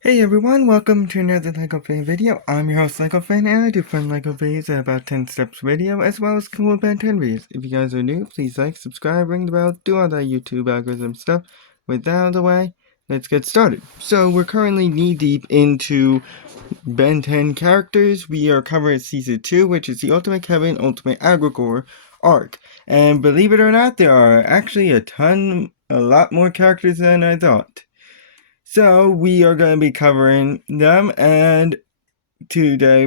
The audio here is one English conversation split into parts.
Hey everyone, welcome to another LEGO Fan video. I'm your host LEGO Fan, and I do fun LEGO videos at about 10 steps video, as well as cool Ben 10 videos. If you guys are new, please like, subscribe, ring the bell, do all that YouTube algorithm stuff. With that out of the way, let's get started. So we're currently knee-deep into Ben 10 characters. We are covering Season 2, which is the Ultimate Kevin, Ultimate Aggregor arc. And believe it or not, there are actually a lot more characters than I thought. So we are going to be covering them, and today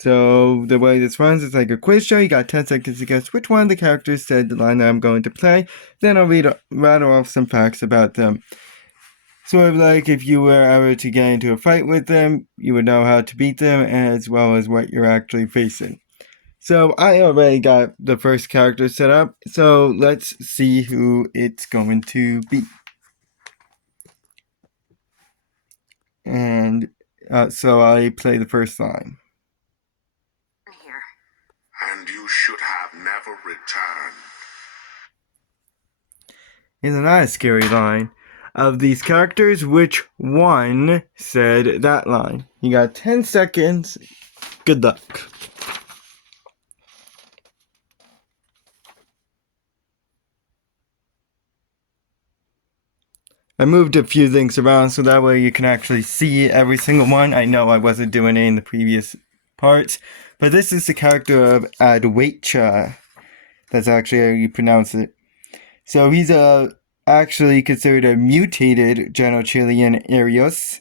so the way this runs is like a quiz show. You got 10 seconds to guess which one of the characters said the line that I'm going to play. Then I'll rattle off some facts about them. Sort of like if you were ever to get into a fight with them, you would know how to beat them as well as what you're actually facing. So I already got the first character set up, so let's see who it's going to be. And so I play the first line. Here. And you should have never returned. Isn't that a scary line? Of these characters, which one said that line? You got 10 seconds. Good luck. I moved a few things around so that way you can actually see every single one. I know I wasn't doing it in the previous parts, but this is the character of Adwaita. That's actually how you pronounce it. So he's actually considered a mutated Genocilian Arius,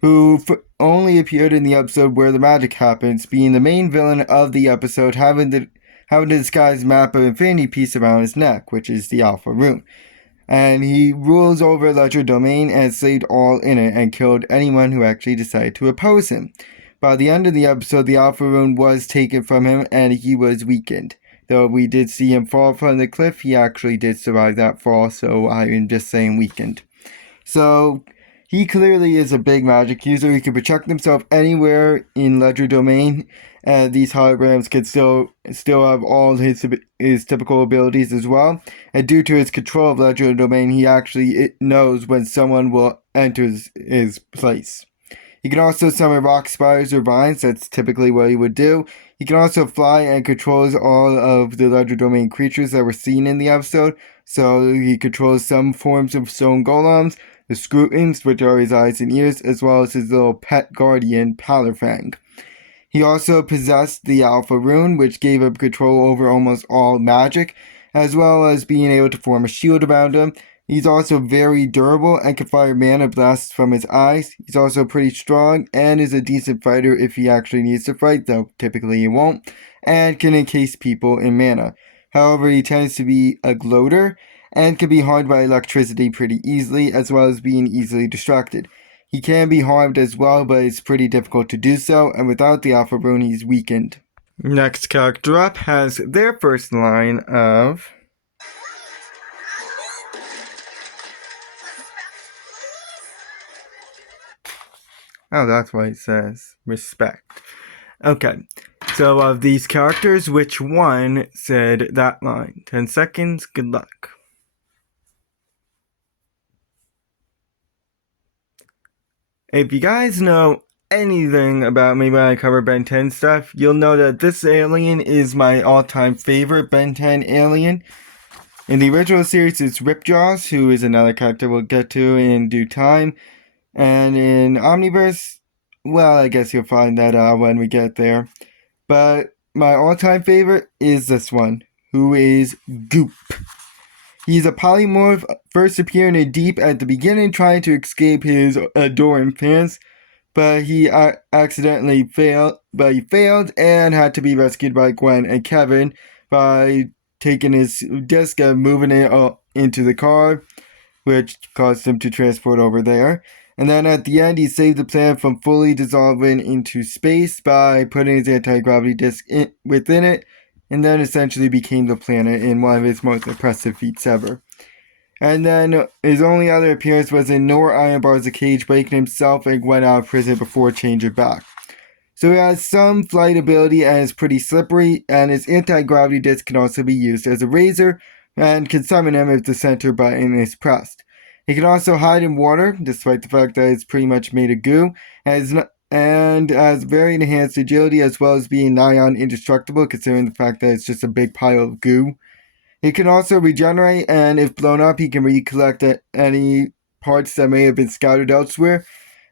who only appeared in the episode where the magic happens, being the main villain of the episode, having the disguised map of Infinity piece around his neck, which is the Alpha Rune. And he rules over Ledger Domain and enslaved all in it and killed anyone who actually decided to oppose him. By the end of the episode, the Alpha Rune was taken from him and he was weakened. Though we did see him fall from the cliff, he actually did survive that fall, so I am just saying weakened. So, he clearly is a big magic user. He can project himself anywhere in Ledger Domain, and these holograms can still have all his typical abilities as well. And due to his control of Ledger Domain, he actually knows when someone will enter his place. He can also summon rock spiders or vines. That's typically what he would do. He can also fly and controls all of the Ledger Domain creatures that were seen in the episode. So he controls some forms of stone gollumns, the Scrutins, which are his eyes and ears, as well as his little pet guardian, Pallorfang. He also possessed the Alpha Rune, which gave him control over almost all magic, as well as being able to form a shield around him. He's also very durable and can fire mana blasts from his eyes. He's also pretty strong and is a decent fighter if he actually needs to fight, though typically he won't, and can encase people in mana. However, he tends to be a gloater and can be harmed by electricity pretty easily, as well as being easily distracted. He can be harmed as well, but it's pretty difficult to do so, and without the Alpha Rune, he's weakened. Next character up has their first line of... Oh, that's what it says. Respect. Okay, so of these characters, which one said that line? 10 seconds, good luck. If you guys know anything about me when I cover Ben 10 stuff, you'll know that this alien is my all-time favorite Ben 10 alien. In the original series, it's Ripjaws, who is another character we'll get to in due time. And in Omniverse, well, I guess you'll find that out when we get there. But my all-time favorite is this one, who is Goop. He's a polymorph, first appearing in Deep at the beginning, trying to escape his adoring fans, but he accidentally failed. But he failed and had to be rescued by Gwen and Kevin by taking his disc and moving it into the car, which caused him to transport over there. And then at the end, he saved the planet from fully dissolving into space by putting his anti-gravity disc within it, and then essentially became the planet in one of his most impressive feats ever. And then his only other appearance was in Nor Ironbar's A Cage, breaking himself and went out of prison before changing back. So he has some flight ability and is pretty slippery, and his anti-gravity disc can also be used as a razor and can summon him if the center button is pressed. He can also hide in water, despite the fact that it's pretty much made of goo, and has very enhanced agility as well as being nigh on indestructible, considering the fact that it's just a big pile of goo. He can also regenerate, and if blown up, he can recollect any parts that may have been scattered elsewhere,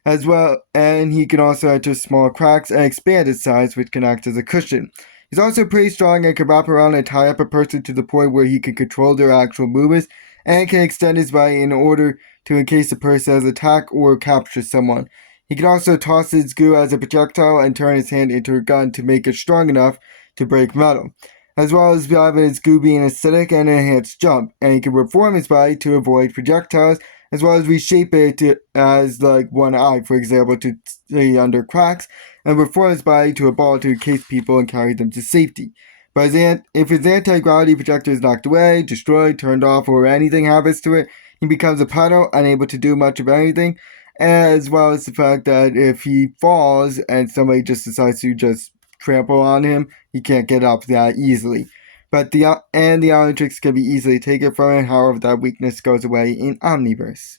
as well, and he can also enter small cracks and expand his size, which can act as a cushion. He's also pretty strong and can wrap around and tie up a person to the point where he can control their actual movements, and can extend his body in order to encase the person as attack or capture someone. He can also toss his goo as a projectile and turn his hand into a gun to make it strong enough to break metal, as well as having his goo being acidic and enhanced jump, and he can reform his body to avoid projectiles, as well as reshape it as like one eye, for example, to see under cracks, and reform his body to a ball to encase people and carry them to safety. But if his anti-gravity projector is knocked away, destroyed, turned off, or anything happens to it, he becomes a puddle, unable to do much of anything, as well as the fact that if he falls and somebody just decides to just trample on him, he can't get up that easily. But the Omnitrix can be easily taken from him, however that weakness goes away in Omniverse.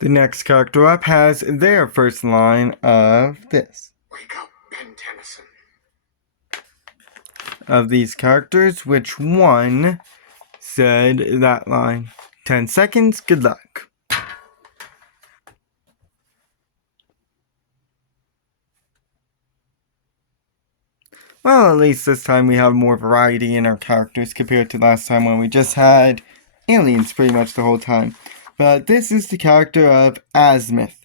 The next character up has their first line of this. Wake up, Ben Tennyson. Of these characters, which one said that line? 10 seconds, good luck. Well, at least this time we have more variety in our characters compared to last time when we just had aliens pretty much the whole time. But this is the character of Azmuth.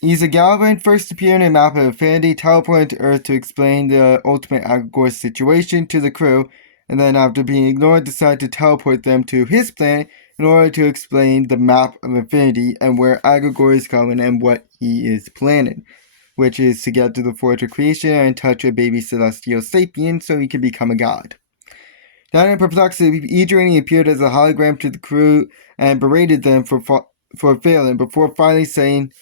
He's a goblin, first appearing in Map of Infinity, teleported to Earth to explain the ultimate Aggregor situation to the crew, and then after being ignored decided to teleport them to his planet in order to explain the Map of Infinity and where Aggregor is going and what he is planning, which is to get to the Forge of Creation and touch a baby celestial sapien so he can become a god. Down in perplexity, Adrian appeared as a hologram to the crew and berated them for failing before finally saying,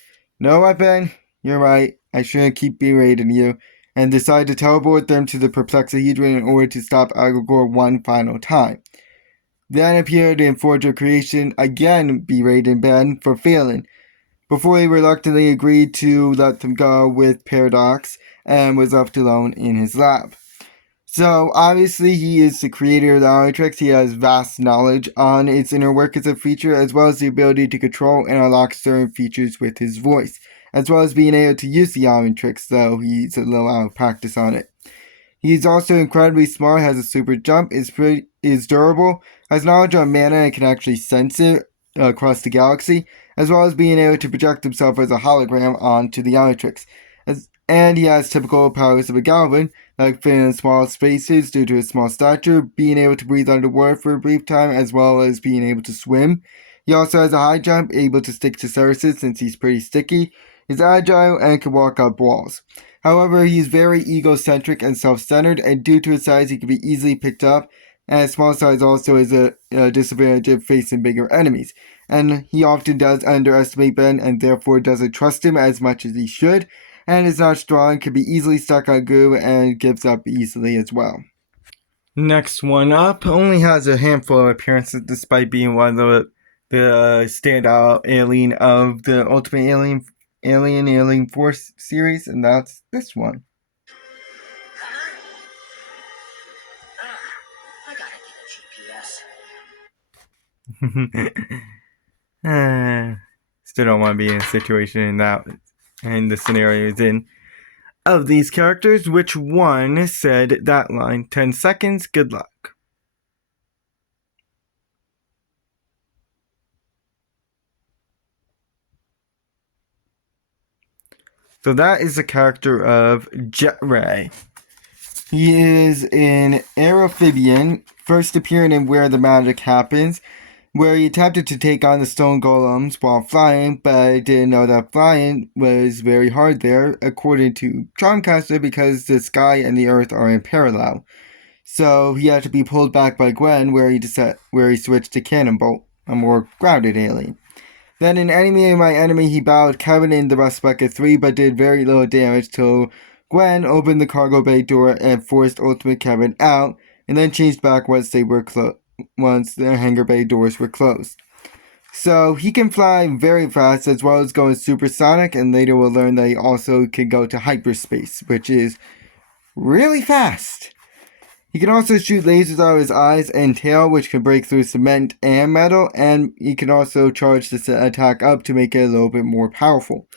"You know what, Ben? You're right. I shouldn't keep berating you," and decided to teleport them to the perplexed Adrian in order to stop Aggregor one final time. Then appeared in Forge of Creation, again berating Ben for failing, before he reluctantly agreed to let them go with Paradox and was left alone in his lab. So, obviously, he is the creator of the Omnitrix. He has vast knowledge on its inner workings and feature, as well as the ability to control and unlock certain features with his voice, as well as being able to use the Omnitrix, though he's a little out of practice on it. He's also incredibly smart, has a super jump, is durable, has knowledge on mana and can actually sense it across the galaxy, as well as being able to project himself as a hologram onto the Omnitrix. And he has typical powers of a goblin, like fitting in small spaces due to his small stature, being able to breathe underwater for a brief time, as well as being able to swim. He also has a high jump, able to stick to surfaces since he's pretty sticky. He's agile and can walk up walls. However, he's very egocentric and self-centered, and due to his size, he can be easily picked up, and his small size also is a disadvantage of facing bigger enemies. And he often does underestimate Ben, and therefore doesn't trust him as much as he should, and is not strong, can be easily stuck on goo, and gives up easily as well. Next one up only has a handful of appearances despite being one of the standout alien of the Ultimate Alien Force series, and that's this one. I gotta get a GPS. Still don't want to be in a situation in the scenario is in. Of these characters, which one said that line? 10 seconds, good luck. So that is the character of Jetray. He is an AmpFibian, first appearing in Where the Magic Happens, where he attempted to take on the stone golems while flying, but didn't know that flying was very hard there, according to Charmcaster, because the sky and the earth are in parallel. So he had to be pulled back by Gwen, where he switched to Cannonbolt, a more grounded alien. Then in Enemy My Enemy, he battled Kevin in the Rust Bucket 3, but did very little damage till Gwen opened the cargo bay door and forced Ultimate Kevin out, and then changed back once the hangar bay doors were closed. So he can fly very fast as well as going supersonic, and later we'll learn that he also can go to hyperspace, which is really fast. He can also shoot lasers out of his eyes and tail, which can break through cement and metal, and he can also charge this attack up to make it a little bit more powerful.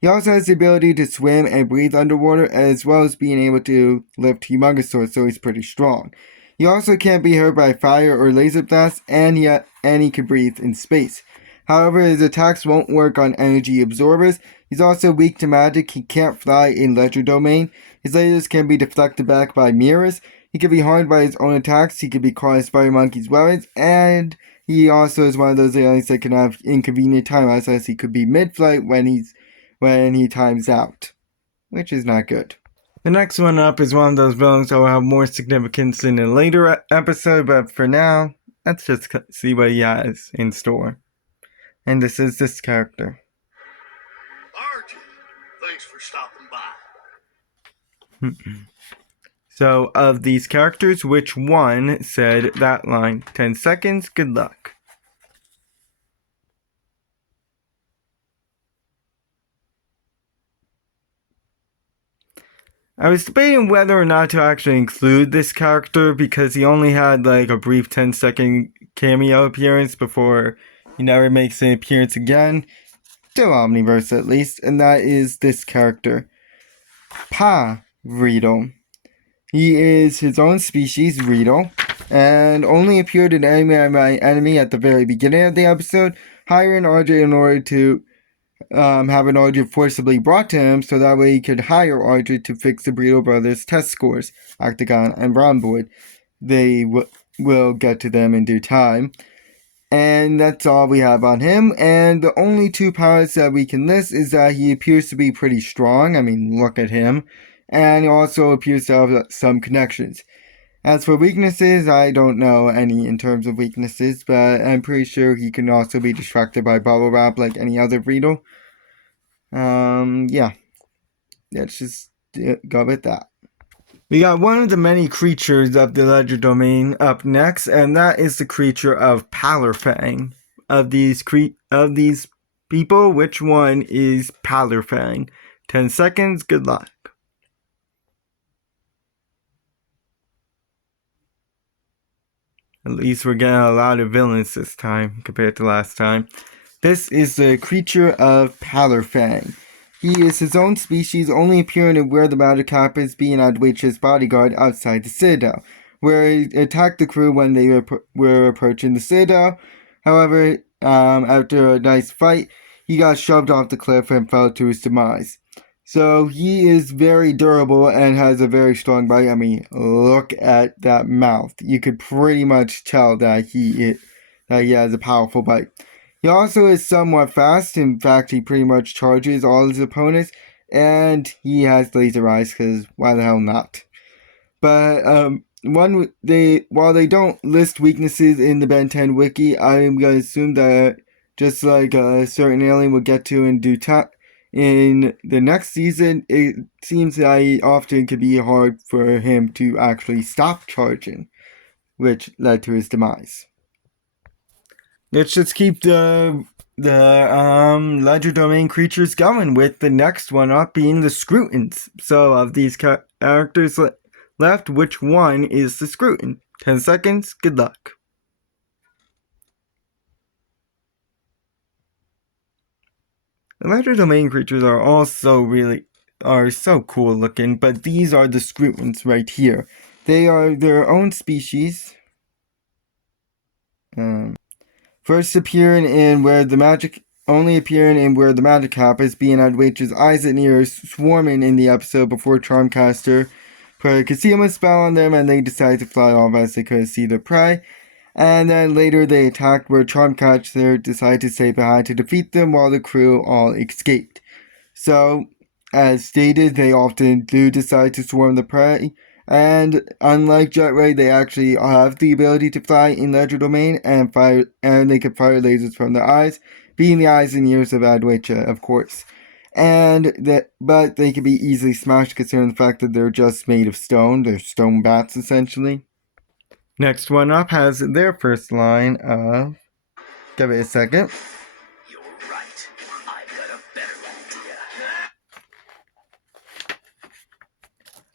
He also has the ability to swim and breathe underwater, as well as being able to lift humongous swords, so he's pretty strong. He also can't be hurt by fire or laser blasts, and he can breathe in space. However, his attacks won't work on energy absorbers. He's also weak to magic. He can't fly in Ledger Domain. His lasers can be deflected back by mirrors. He can be harmed by his own attacks. He can be caught in Spider Monkey's weapons, and he also is one of those aliens that can have inconvenient timeouts, as he could be mid-flight when he times out, which is not good. The next one up is one of those villains that will have more significance in a later episode, but for now, let's just see what he has in store. And this is this character. Archie, thanks for stopping by. So, of these characters, which one said that line? 10 seconds, good luck. I was debating whether or not to actually include this character because he only had like a brief 10-second cameo appearance before he never makes an appearance again. Still Omniverse at least, and that is this character. Vreedle. He is his own species, Vreedle, and only appeared in Enemy My Enemy at the very beginning of the episode, hiring RJ in order to have an RJ forcibly brought to him so that way he could hire RJ to fix the Vreedle brothers' test scores, Octagon and Bronvoid. They will get to them in due time. And that's all we have on him, and the only two powers that we can list is that he appears to be pretty strong. I mean, look at him. And he also appears to have some connections. As for weaknesses, I don't know any in terms of weaknesses, but I'm pretty sure he can also be distracted by bubble wrap like any other Vreedle. Yeah. Let's just go with that. We got one of the many creatures of the Ledger Domain up next, and that is the creature of Pallorfang. Of these people, which one is Pallorfang? 10 seconds, good luck. At least we're getting a lot of villains this time compared to last time. This is the creature of Pallorfang. He is his own species, only appearing in where the magic happens, being Adwaita's bodyguard outside the Citadel, where he attacked the crew when they were approaching the Citadel. However, after a nice fight, he got shoved off the cliff and fell to his demise. So he is very durable and has a very strong bite. I mean, look at that mouth. You could pretty much tell that he has a powerful bite. He also is somewhat fast. In fact, he pretty much charges all his opponents, and he has laser eyes, because why the hell not? But while they don't list weaknesses in the Ben 10 wiki, I'm gonna assume that just like a certain alien will get to in due time. In the next season, it seems that it often could be hard for him to actually stop charging, which led to his demise. Let's just keep the Ledger Domain creatures going with the next one up being the Scrutins. So of these characters left, which one is the Scrutin? 10 seconds, good luck. The Ledger Domain creatures are also so cool looking, but these are the Scrutins right here. They are their own species. First appearing in where the magic happens, being Adwaita's eyes and ears swarming in the episode before Charmcaster put a concealment spell on them and they decided to fly off as they couldn't see their prey. And then later they attacked where Charmcaster decided to stay behind to defeat them while the crew all escaped. So, as stated, they often do decide to swarm the prey. And unlike Jetray, they actually have the ability to fly in Ledger Domain and they can fire lasers from their eyes, being the eyes and ears of Adwaita, of course. But they can be easily smashed considering the fact that they're just made of stone. They're stone bats, essentially. Next one up has their first line of... Give it a second. You're right. I've got a better idea.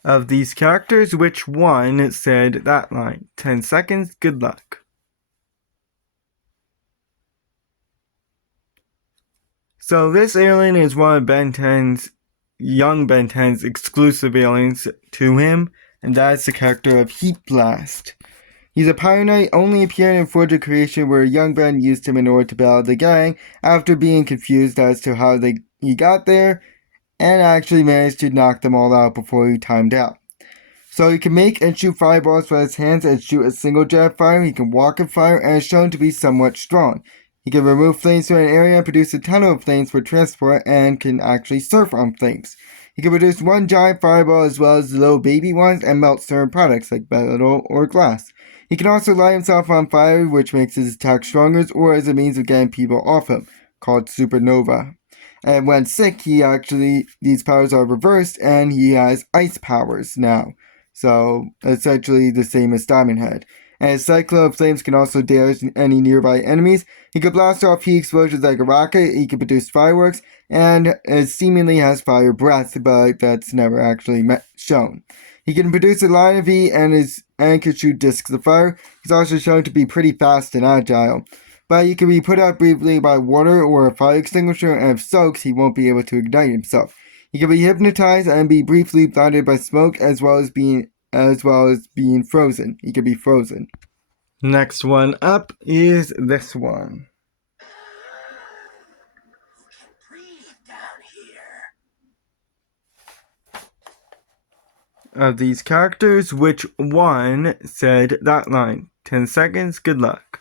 Of these characters, which one said that line? 10 seconds, good luck. So this alien is one of Ben 10's, young Ben 10's exclusive aliens to him, and that is the character of Heatblast. He's a Pyro Knight, only appearing in Forge of Creation, where young Ben used him in order to battle the gang after being confused as to how he got there, and actually managed to knock them all out before he timed out. So he can make and shoot fireballs with his hands and shoot a single jet of fire. He can walk in fire and is shown to be somewhat strong. He can remove flames from an area and produce a ton of flames for transport and can actually surf on flames. He can produce one giant fireball as well as little baby ones and melt certain products like metal or glass. He can also light himself on fire, which makes his attack stronger, or as a means of getting people off him, called supernova. And when sick, these powers are reversed and he has ice powers now. So essentially the same as Diamond Head. And his cyclone of flames can also damage any nearby enemies. He can blast off heat explosions like a rocket. He can produce fireworks, and seemingly has fire breath, but that's never actually shown. He can produce a line of heat and can shoot discs of fire. He's also shown to be pretty fast and agile. But he can be put out briefly by water or a fire extinguisher, and if soaks, he won't be able to ignite himself. He can be hypnotized and be briefly blinded by smoke, as well as being frozen. He can be frozen. Next one up is this one. Breathe down here. Of these characters, which one said that line? 10 seconds, good luck.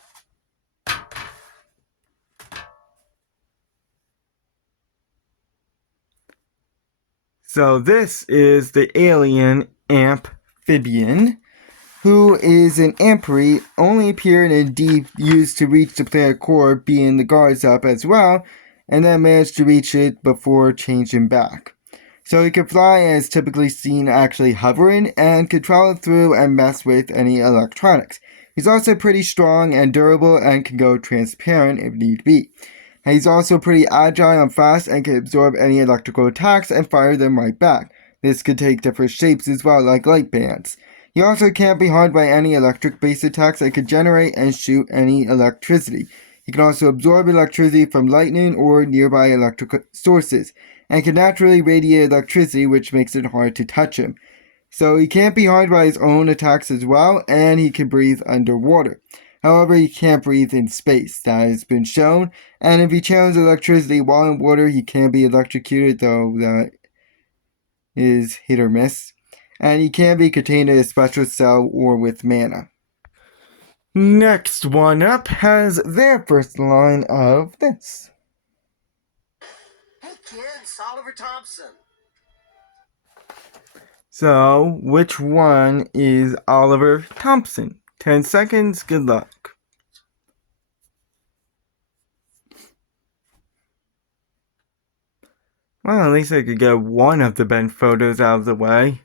So this is the alien AmpFibian, who is an Ampere, only appearing in deep, used to reach the planet core, being the guards up as well, and then managed to reach it before changing back. So he can fly and is typically seen actually hovering, and can travel through and mess with any electronics. He's also pretty strong and durable and can go transparent if need be. And he's also pretty agile and fast and can absorb any electrical attacks and fire them right back. This could take different shapes as well, like light bands. He also can't be harmed by any electric-based attacks that could generate and shoot any electricity. He can also absorb electricity from lightning or nearby electric sources, and can naturally radiate electricity, which makes it hard to touch him. So he can't be harmed by his own attacks as well, and he can breathe underwater. However, he can't breathe in space. That has been shown, and if he channels electricity while in water, he can be electrocuted, though that is hit or miss. And he can be contained in a special cell or with mana. Next one up has their first line of this. Hey kids, Oliver Thompson. So, which one is Oliver Thompson? 10 seconds, good luck. Well, at least I could get one of the bent photos out of the way,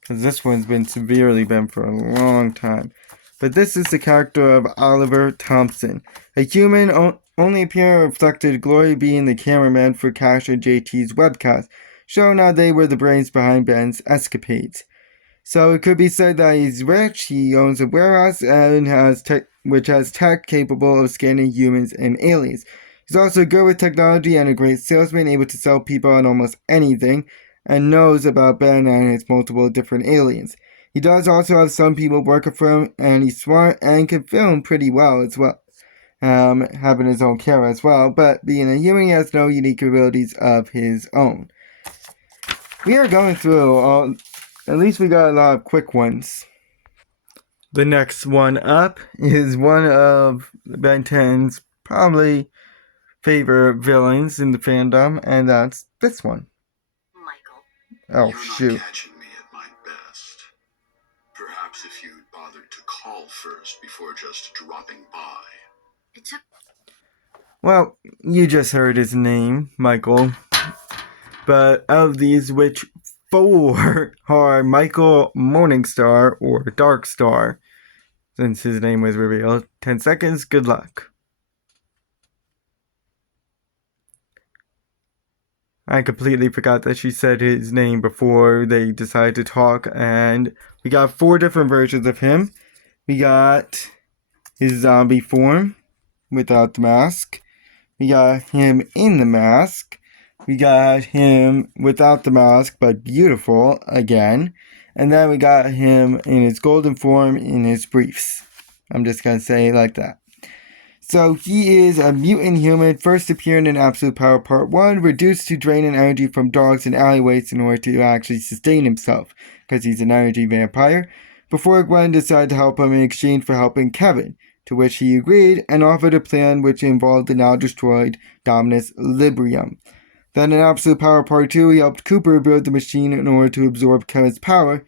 because this one's been severely bent for a long time. But this is the character of Oliver Thompson, a human only appearing reflected glory being the cameraman for Cash and JT's webcast, showing how they were the brains behind Ben's escapades. So it could be said that he's rich, he owns a warehouse, and which has tech capable of scanning humans and aliens. He's also good with technology and a great salesman, able to sell people on almost anything, and knows about Ben and his multiple different aliens. He does also have some people working for him, and he's smart and can film pretty well as well. Having his own camera as well, but being a human, he has no unique abilities of his own. We are going through at least we got a lot of quick ones. The next one up is one of Ben 10's probably favorite villains in the fandom, and that's this one. Michael. Oh, You're shoot. not catching me at my best. Perhaps if you'd bothered to call first before just dropping by. It took Well, you just heard his name, Michael. But of these, which 4 are Michael Morningstar or Darkstar, since his name was revealed? 10 seconds, good luck. I completely forgot that she said his name before they decided to talk, and we got 4 different versions of him. We got his zombie form without the mask. We got him in the mask. We got him without the mask, but beautiful again. And then we got him in his golden form in his briefs. I'm just going to say it like that. So he is a mutant human, first appearing in Absolute Power Part 1, reduced to draining energy from dogs and alleyways in order to actually sustain himself, because he's an energy vampire, before Gwen decided to help him in exchange for helping Kevin, to which he agreed and offered a plan which involved the now destroyed Dominus Librium. Then in Absolute Power Part 2, he helped Cooper build the machine in order to absorb Kevin's power,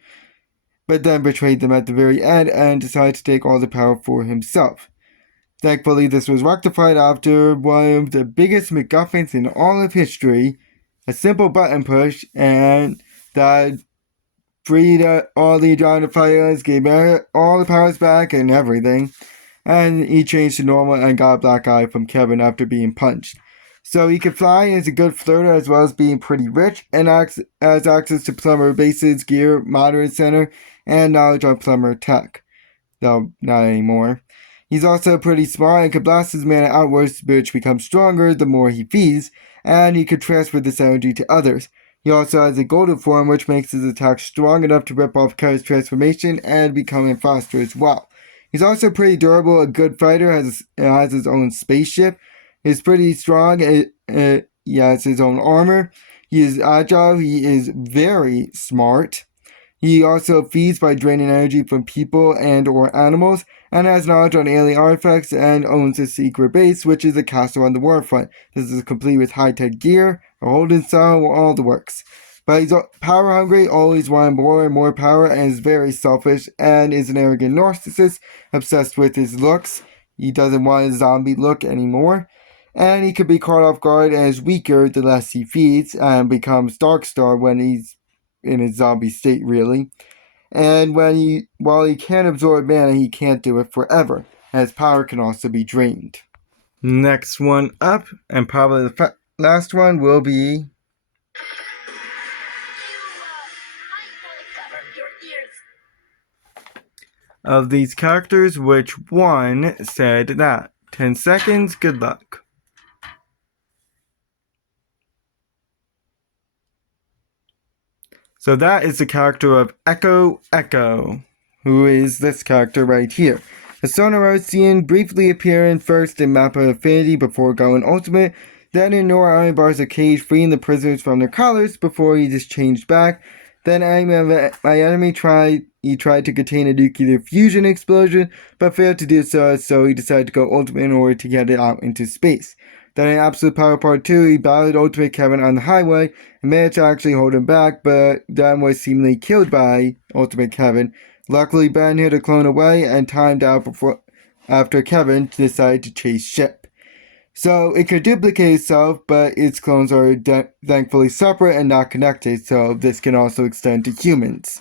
but then betrayed them at the very end and decided to take all the power for himself. Thankfully, this was rectified after one of the biggest MacGuffins in all of history, a simple button push, and that freed all the Adwaita, gave all the powers back and everything, and he changed to normal and got a black eye from Kevin after being punched. So he could fly and is a good flirter as well as being pretty rich, and has access to plumber bases, gear, moderate center, and knowledge on plumber tech. Though, not anymore. He's also pretty smart and could blast his mana outwards, which becomes stronger the more he feeds, and he could transfer this energy to others. He also has a golden form, which makes his attack strong enough to rip off Kara's transformation and becoming faster as well. He's also pretty durable, a good fighter, has his own spaceship. He's pretty strong, he has his own armor. He is agile, he is very smart. He also feeds by draining energy from people and or animals, and has knowledge on alien artifacts, and owns a secret base, which is a castle on the warfront. This is complete with high-tech gear, a holding cell, all the works. But he's power hungry, always wanting more and more power, and is very selfish, and is an arrogant narcissist, obsessed with his looks. He doesn't want his zombie look anymore. And he could be caught off guard and is weaker the less he feeds, and becomes Darkstar when he's in his zombie state, really. And while he can absorb mana, he can't do it forever, as power can also be drained. Next one up, and probably the last one, will be... Of these characters, which one said that? 10 seconds, good luck. So that is the character of Echo, who is this character right here. A Sonarosian, briefly appearing first in Map of Affinity before going Ultimate, then in Nora Iron Bar's Cage, freeing the prisoners from their collars before he just changed back. Then my enemy tried to contain a nuclear fusion explosion, but failed to do so he decided to go Ultimate in order to get it out into space. Then in Absolute Power Part 2, he battled Ultimate Kevin on the highway and managed to actually hold him back, but then was seemingly killed by Ultimate Kevin. Luckily, Ben hid a clone away and timed out after Kevin decided to chase ship. So it could duplicate itself, but its clones are thankfully separate and not connected, so this can also extend to humans.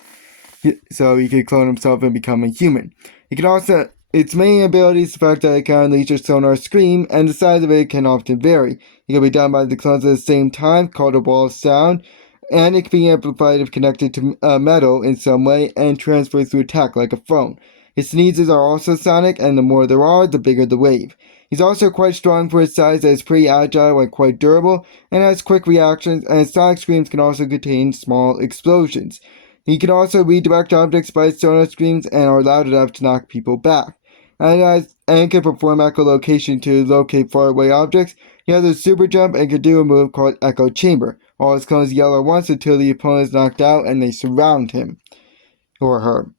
So he could clone himself and become a human. He can also... Its main ability is the fact that it can unleash a sonar scream, and the size of it can often vary. It can be done by the clones at the same time, called a wall of sound, and it can be amplified if connected to metal in some way, and transfers through attack like a phone. His sneezes are also sonic, and the more there are, the bigger the wave. He's also quite strong for his size, as pretty agile and quite durable, and has quick reactions, and his sonic screams can also contain small explosions. He can also redirect objects by his sonar screams and are loud enough to knock people back. And can perform echolocation to locate faraway objects. He has a super jump and can do a move called Echo Chamber. All his clones yell at once until the opponent is knocked out and they surround him. Or her.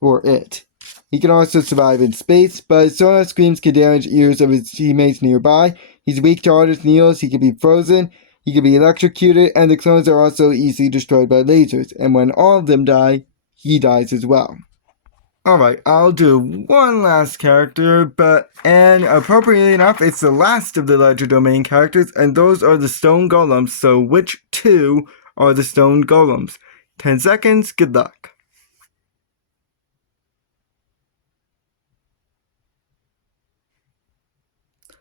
Or it. He can also survive in space, but his sonar screams can damage ears of his teammates nearby. He's weak to hardest needles, he can be frozen, he can be electrocuted, and the clones are also easily destroyed by lasers. And when all of them die, he dies as well. Alright, I'll do one last character, and appropriately enough, it's the last of the Ledger Domain characters, and those are the Stone Golems, so which 2 are the Stone Golems? 10 seconds, good luck.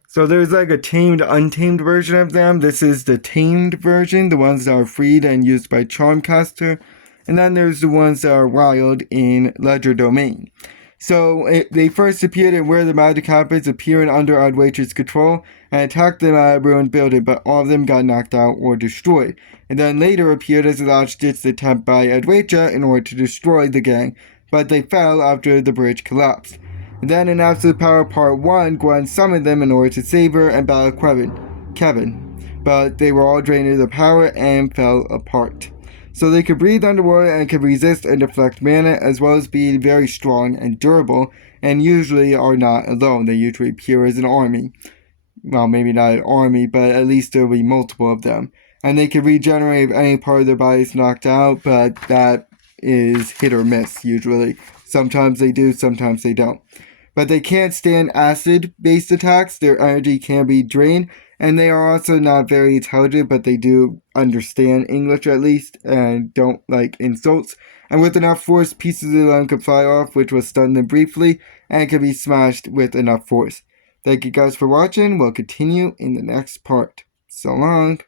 So there's like a tamed, untamed version of them. This is the tamed version, the ones that are freed and used by Charmcaster. And then there's the ones that are wild in Ledger Domain. So they first appeared in Where the Magic Happens, appearing under Adwaita's control, and attacked them at a ruined building, but all of them got knocked out or destroyed. And then later appeared as a last-ditch attempt by Adwaita in order to destroy the gang, but they fell after the bridge collapsed. And then in Absolute Power Part 1, Gwen summoned them in order to save her and battle Kevin. But they were all drained of their power and fell apart. So they could breathe underwater and could resist and deflect mana, as well as be very strong and durable, and usually are not alone. They usually appear as an army. Well, maybe not an army, but at least there will be multiple of them. And they can regenerate if any part of their body is knocked out, but that is hit or miss usually. Sometimes they do, sometimes they don't. But they can't stand acid-based attacks. Their energy can be drained, and they are also not very intelligent, but they do understand English at least, and don't like insults. And with enough force, pieces of them could fly off, which will stun them briefly, and can be smashed with enough force. Thank you guys for watching. We'll continue in the next part. So long.